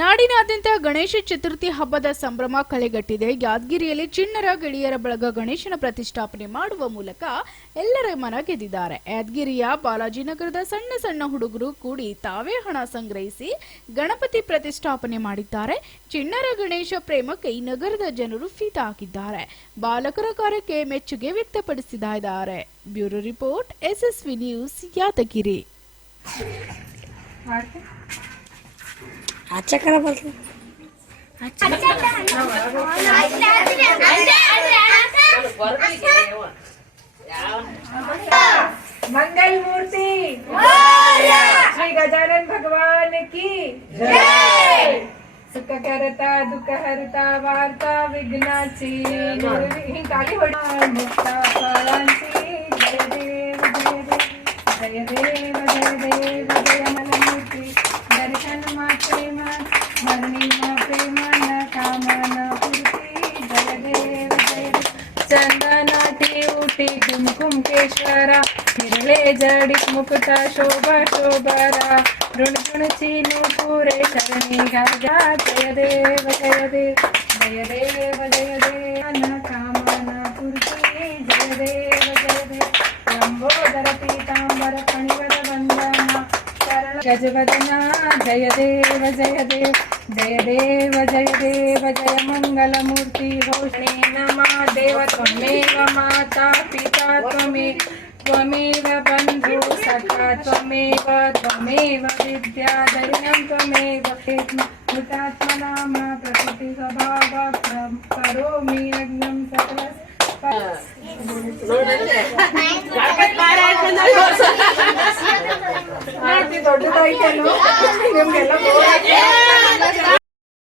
ನಾಡಿನಾದ್ಯಂತ ಗಣೇಶ ಚತುರ್ಥಿ ಹಬ್ಬದ ಸಂಭ್ರಮ ಕಳೆಗಟ್ಟಿದೆ. ಯಾದಗಿರಿಯಲ್ಲಿ ಚಿಣ್ಣರ ಗೆಳೆಯರ ಬಳಗ ಗಣೇಶನ ಪ್ರತಿಷ್ಠಾಪನೆ ಮಾಡುವ ಮೂಲಕ ಎಲ್ಲರ ಮನ ಗೆದ್ದಿದ್ದಾರೆ. ಯಾದಗಿರಿಯ ಬಾಲಾಜಿನಗರದ ಸಣ್ಣ ಸಣ್ಣ ಹುಡುಗರು ಕೂಡಿ ತಾವೇ ಹಣ ಸಂಗ್ರಹಿಸಿ ಗಣಪತಿ ಪ್ರತಿಷ್ಠಾಪನೆ ಮಾಡಿದ್ದಾರೆ. ಚಿಣ್ಣರ ಗಣೇಶ ಪ್ರೇಮಕ್ಕೆ ಈ ನಗರದ ಜನರು ಫಿದಾ ಆಗಿದ್ದಾರೆ. ಬಾಲಕರ ಕಾರ್ಯಕ್ಕೆ ಮೆಚ್ಚುಗೆ ವ್ಯಕ್ತಪಡಿಸಿದ್ದಾರೆ. Bureau report, SSV news, Yadgir. अच्छा करा बोलते मंगल मूर्ति श्री गजानन भगवान की सुख करता दुख हरता वार्ता विघ्नाची काली मुक्ता फळांची जय देव जय देव जय देव जय देव जय मनमूर्ती दर्शन मा प्रेम मरणी मा प्रेम न कामना पूर्ती जय देव जय देव चंदनाटी उटी कुमकुम केशरा हिरळे जडित मुकुटा शोभा शोभरा ऋण ऋणची नूपुरे शरणी गाजा जय देव जय देव जय देव जय देव न कामना पूर्ती जय देव जय देव लंबोदर पीतांबर फणिवर वंदना गजवदना जय देव जय देव जय देव जय देव जय मंगलमूर्ति घोषणे नमा देव त्वमेव माता पिता त्वमेव बन्धु सखा त्वमेव विद्या दैन्यं त्वमेव हुतात्मनाम प्रकृति स्वभाव करोमि यज्ञं सकलस् ದೊಡ್ಡದಾಯ್ತೇನು ನಿಮ್ಗೆಲ್ಲ